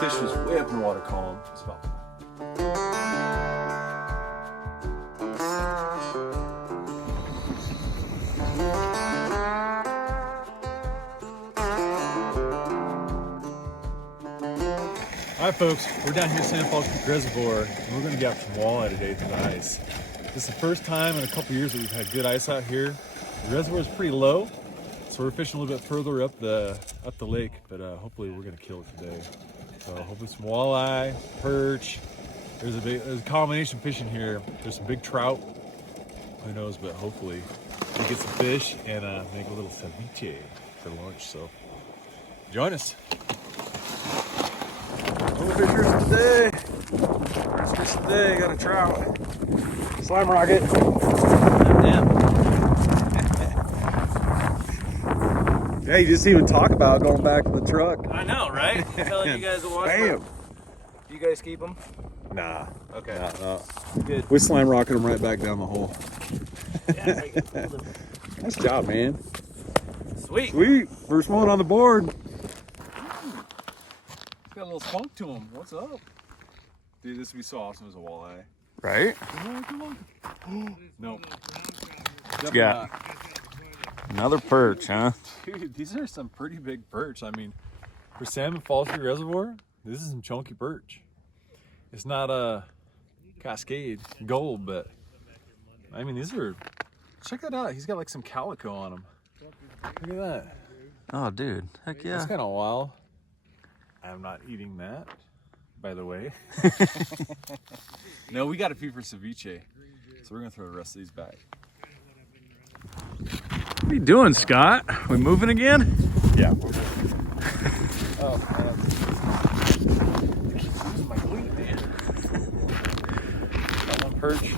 fish was way up in the water column. It was about Alright folks, we're down here at Salmon Falls Creek Reservoir and we're going to get some walleye today through the ice. This is the first time in a couple years that we've had good ice out here. The reservoir is pretty low, so we're fishing a little bit further up the lake, but hopefully we're going to kill it today. So hopefully some walleye, perch. There's a combination fishing here. There's some big trout. Who knows, but hopefully we get some fish and make a little ceviche for lunch. So join us. Little fishers today. First fish today, got a trout. Slime rocket. Damn. Yeah, you just even talk about going back to the truck. I know, right? Telling you guys to watch them. Do you guys keep them? Nah. Okay. Nah. Good. We slime rocket them right back down the hole. Yeah, Nice job, man. Sweet. Sweet. First one on the board. It's got a little spunk to him. What's up? Dude, this would be so awesome as a walleye. Right? Come on. Nope. What you got? Another perch, huh? Dude, these are some pretty big perch. I mean, for Salmon Falls Creek Reservoir, this is some chunky perch. It's not a Cascade Gold, but I mean, these are, check that out. He's got like some calico on him. Look at that. Oh, dude. Heck yeah. That's kind of wild. I'm not eating that, by the way. No, we got a few for ceviche. So we're going to throw the rest of these back. What are you doing, Scott? We moving again? Yeah. Oh, man. Keep losing my cleat, man. Got one perch.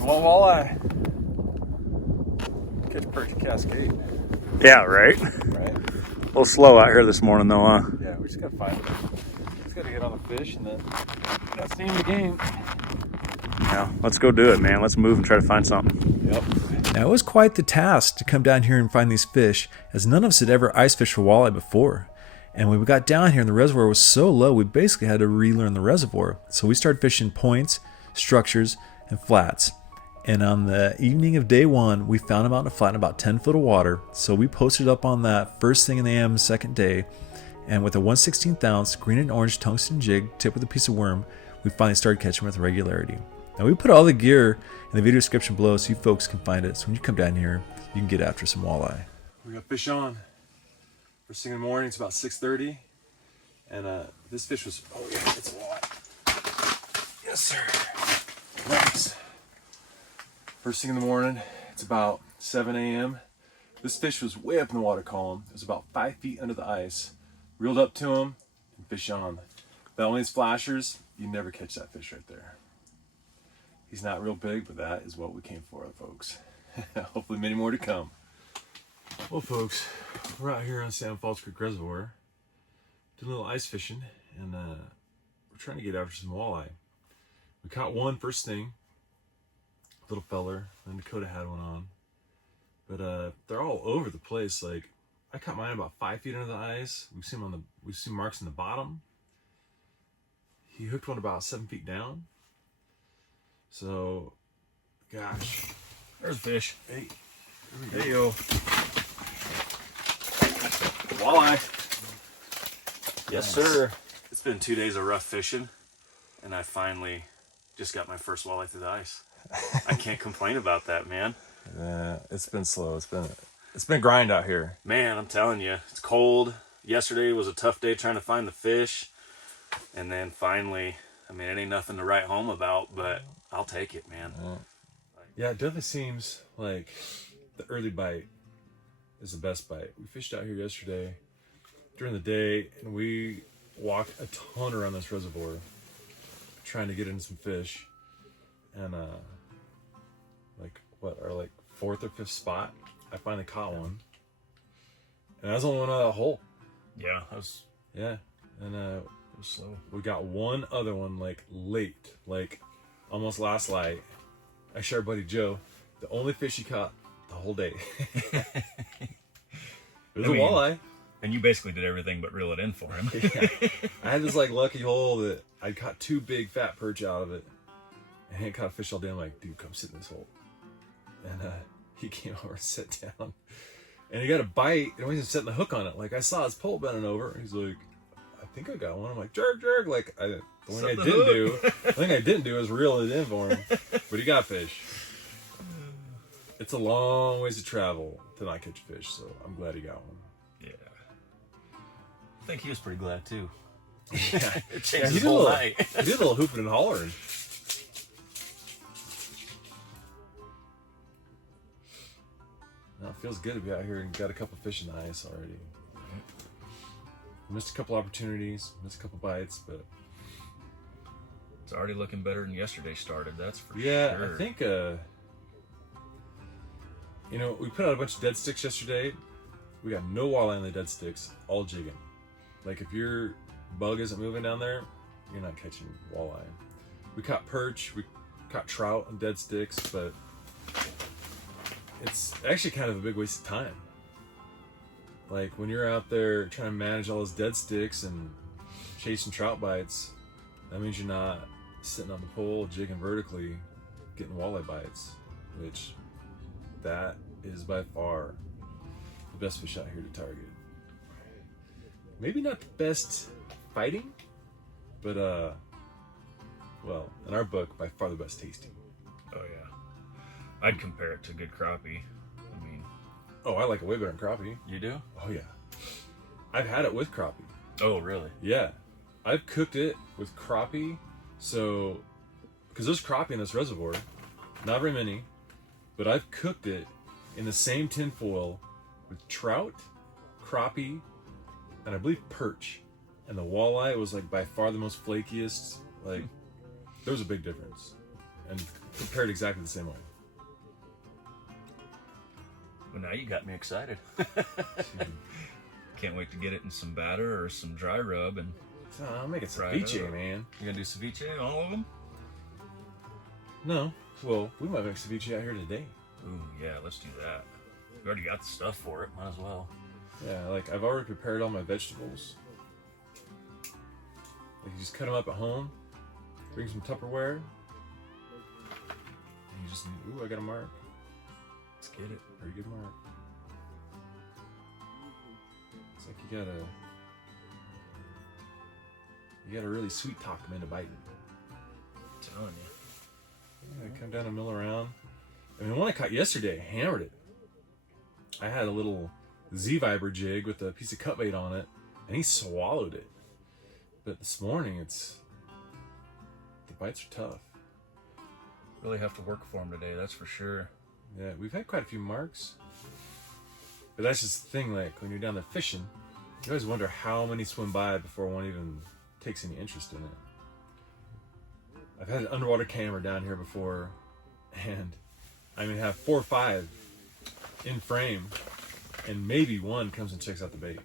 One walleye. Catch perch at Cascade. Yeah, right? Right? A little slow out here this morning, though, huh? Yeah, we just got to find them. Just got to get on the fish and then that's the name of the game. Yeah, let's go do it, man. Let's move and try to find something. Yep. Now, it was quite the task to come down here and find these fish, as none of us had ever ice fished for walleye before. And when we got down here and the reservoir was so low, we basically had to relearn the reservoir. So we started fishing points, structures, and flats. And on the evening of day one, we found them out in a flat in about 10 foot of water. So we posted up on that first thing in the AM second day. And with a 1/16 ounce green and orange tungsten jig tipped with a piece of worm, we finally started catching with regularity. Now, we put all the gear in the video description below so you folks can find it. So when you come down here, you can get after some walleye. We got fish on. First thing in the morning, it's about 6:30. And this fish was, oh yeah, it's a walleye. Yes, sir. Nice. First thing in the morning, it's about 7 a.m. This fish was way up in the water column. It was about 5 feet under the ice. Reeled up to him and fish on. That only is flashers. You never catch that fish right there. He's not real big, but that is what we came for, folks. Hopefully many more to come. Well, folks, we're out here on Salmon Falls Creek Reservoir doing a little ice fishing, and we're trying to get after some walleye. We caught one first thing, little feller, and Dakota had one on. But they're all over the place. Like, I caught mine about 5 feet under the ice. We see marks in the bottom. He hooked one about 7 feet down. So, gosh, there's a fish. Hey, there you go. Walleye. Yes, sir. It's been 2 days of rough fishing, and I finally just got my first walleye through the ice. I can't complain about that, man. It's been slow. It's been grind out here. Man, I'm telling you, it's cold. Yesterday was a tough day trying to find the fish, and then finally, I mean, it ain't nothing to write home about, but I'll take it, man. Yeah, it definitely seems like the early bite is the best bite. We fished out here yesterday during the day, and we walked a ton around this reservoir trying to get in some fish. And our fourth or fifth spot, I finally caught one. And I was only one out of the hole. Yeah, And it was slow. We got one other one late, almost last light. I shared buddy Joe, the only fish he caught the whole day. It was a walleye. And you basically did everything but reel it in for him. Yeah. I had this like lucky hole that I caught 2 big fat perch out of it. And he caught a fish all day. I'm like, dude, come sit in this hole. And he came over and sat down. And he got a bite, and he was setting the hook on it. Like, I saw his pole bending over. He's like, I think I got one. I'm like, jerk, jerk. Like, the thing I didn't do was reel it in for him. But he got fish. It's a long ways to travel to not catch fish, so I'm glad he got one. Yeah. I think he was pretty glad, too. Yeah. It changed his whole night. He did a little hooping and hollering. No, it feels good to be out here and got a couple fish in the ice already. Missed a couple opportunities, missed a couple bites, but it's already looking better than yesterday started, that's for sure. Yeah, I think, we put out a bunch of dead sticks yesterday. We got no walleye on the dead sticks, all jigging. Like, if your bug isn't moving down there, you're not catching walleye. We caught perch, we caught trout on dead sticks, but it's actually kind of a big waste of time. Like, when you're out there trying to manage all those dead sticks and chasing trout bites, that means you're not sitting on the pole jigging vertically getting walleye bites, which that is by far the best fish out here to target. Maybe not the best fighting, but well, in our book, by far the best tasting. Oh yeah, I'd compare it to good crappie. I mean, oh, I like it way better than crappie. You do? Oh yeah, I've had it with crappie. Oh really? Yeah, I've cooked it with crappie. So, because there's crappie in this reservoir, not very many, but I've cooked it in the same tin foil with trout, crappie, and I believe perch. And the walleye was like by far the most flakiest. Like, there was a big difference, and prepared exactly the same way. Well, now you got me excited. Can't wait to get it in some batter or some dry rub and. So I'll make it ceviche, man. You gonna do ceviche, all of them? No. Well, we might make ceviche out here today. Ooh, yeah, let's do that. We already got the stuff for it. Might as well. Yeah, like I've already prepared all my vegetables. Like, you just cut them up at home, bring some Tupperware, and you just, ooh, I got a mark. Let's get it. Pretty good mark. It's like you gotta really sweet talk them into biting. I'm telling you. Yeah, come down and mill around. I mean, the one I caught yesterday, I hammered it. I had a little Z-Viber jig with a piece of cut bait on it, and he swallowed it. But this morning, the bites are tough. Really have to work for him today, that's for sure. Yeah, we've had quite a few marks. But that's just the thing, like, when you're down there fishing, you always wonder how many swim by before one even takes any interest in it. I've had an underwater camera down here before, and I mean, have 4 or 5 in frame, and maybe one comes and checks out the bait.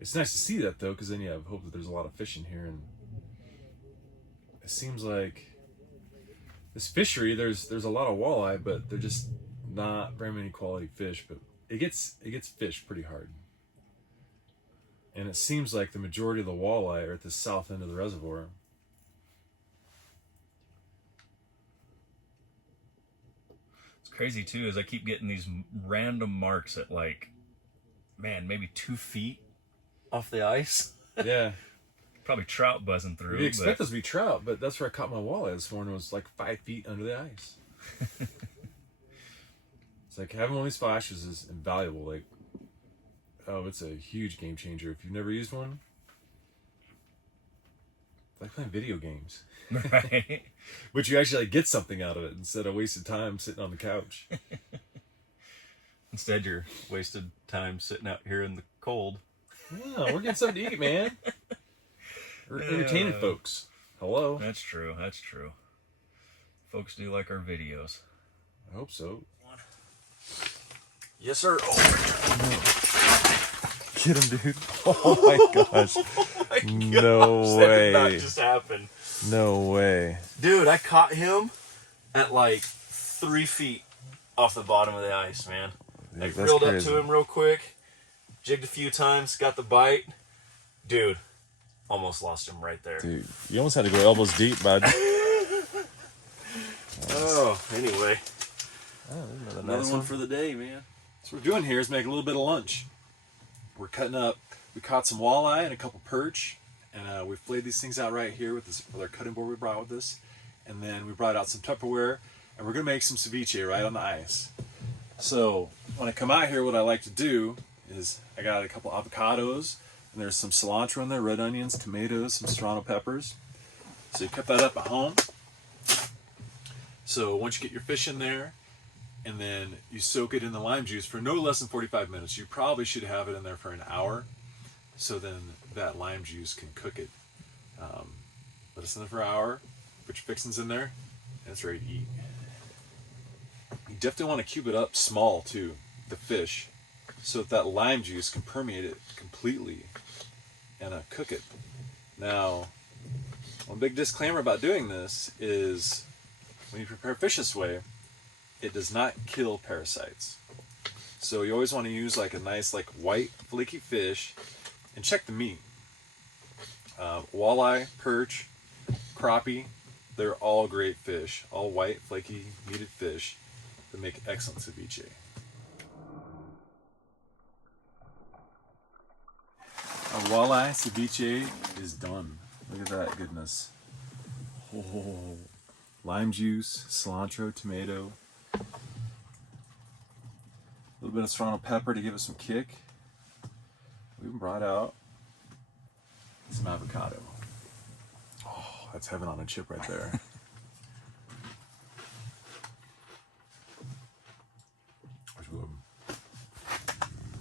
It's nice to see that, though, because then you have hope that there's a lot of fish in here, and it seems like this fishery, there's a lot of walleye, but they're just not very many quality fish, but it gets fished pretty hard. And it seems like the majority of the walleye are at the south end of the reservoir. It's crazy too, is I keep getting these random marks at like, man, maybe 2 feet off the ice. Yeah. Probably trout buzzing through. We expect those to be trout, but that's where I caught my walleye this morning. It was like 5 feet under the ice. It's like having one of these flashes is invaluable. Like, oh, it's a huge game changer. If you've never used one, it's like playing video games. Right. But you actually like get something out of it instead of wasted time sitting on the couch. Instead, you're wasted time sitting out here in the cold. Yeah, we're getting something to eat, man. We're entertaining folks. Hello. That's true. That's true. Folks do like our videos. I hope so. Yes, sir. Get him, dude. Oh my gosh. No way. That did not just happen. No way. Dude, I caught him at like 3 feet off the bottom of the ice, man. Dude, I that's reeled up crazy. to him real quick, jigged a few times, got the bite. Dude, almost lost him right there. Dude, you almost had to go elbows deep, bud. Oh, anyway. Another Another nice one for the day, man. So what we're doing here is make a little bit of lunch. We're cutting up, we caught some walleye and a couple perch, and we filleted these things out right here with our cutting board we brought with us. And then we brought out some Tupperware, and we're gonna make some ceviche right on the ice. So when I come out here, what I like to do is I got a couple avocados, and there's some cilantro in there, red onions, tomatoes, some serrano peppers. So you cut that up at home. So once you get your fish in there, and then you soak it in the lime juice for no less than 45 minutes. You probably should have it in there for an hour, so then that lime juice can cook it. Let it in there for an hour, put your fixings in there, and it's ready to eat. You definitely want to cube it up small too, the fish, so that lime juice can permeate it completely and cook it. Now, one big disclaimer about doing this is when you prepare fish this way, it does not kill parasites. So you always want to use like a nice like white flaky fish, and check the meat. Walleye, perch, crappie, they're all great fish. All white, flaky, meated fish that make excellent ceviche. A walleye ceviche is done. Look at that goodness. Oh, lime juice, cilantro, tomato. A little bit of serrano pepper to give it some kick. We even brought out some avocado. Oh, that's heaven on a chip right there.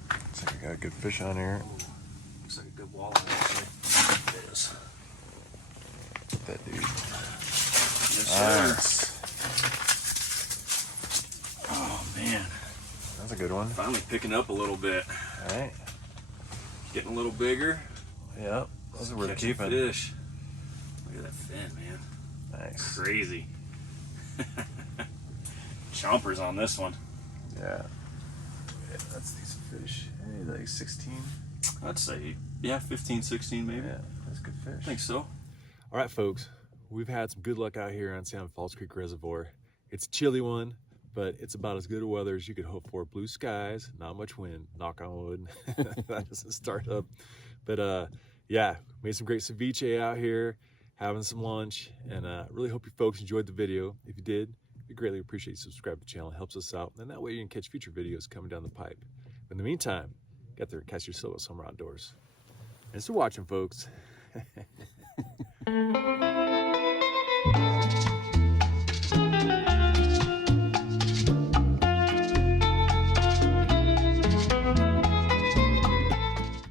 Looks like I got a good fish on here. Looks like a good walleye. It is. That dude. Yes, sir. Nice. Oh, man. That's a good one. Finally picking up a little bit. All right. Getting a little bigger. Yep. Those are worth Catching keeping. fish. Look at that fin, man. Nice. Crazy. Chompers on this one. Yeah. Yeah, that's decent fish. Hey, like 16? I'd say, yeah, 15, 16 maybe. Yeah, that's good fish. I think so. All right, folks, we've had some good luck out here on Salmon Falls Creek Reservoir. It's a chilly one, but it's about as good a weather as you could hope for. Blue skies, not much wind, knock on wood. That doesn't start up. But yeah, made some great ceviche out here, having some lunch, and really hope you folks enjoyed the video. If you did, we greatly appreciate you subscribe to the channel. It helps us out, and that way you can catch future videos coming down the pipe. But in the meantime, get there and catch your solo summer outdoors. Thanks for watching, folks.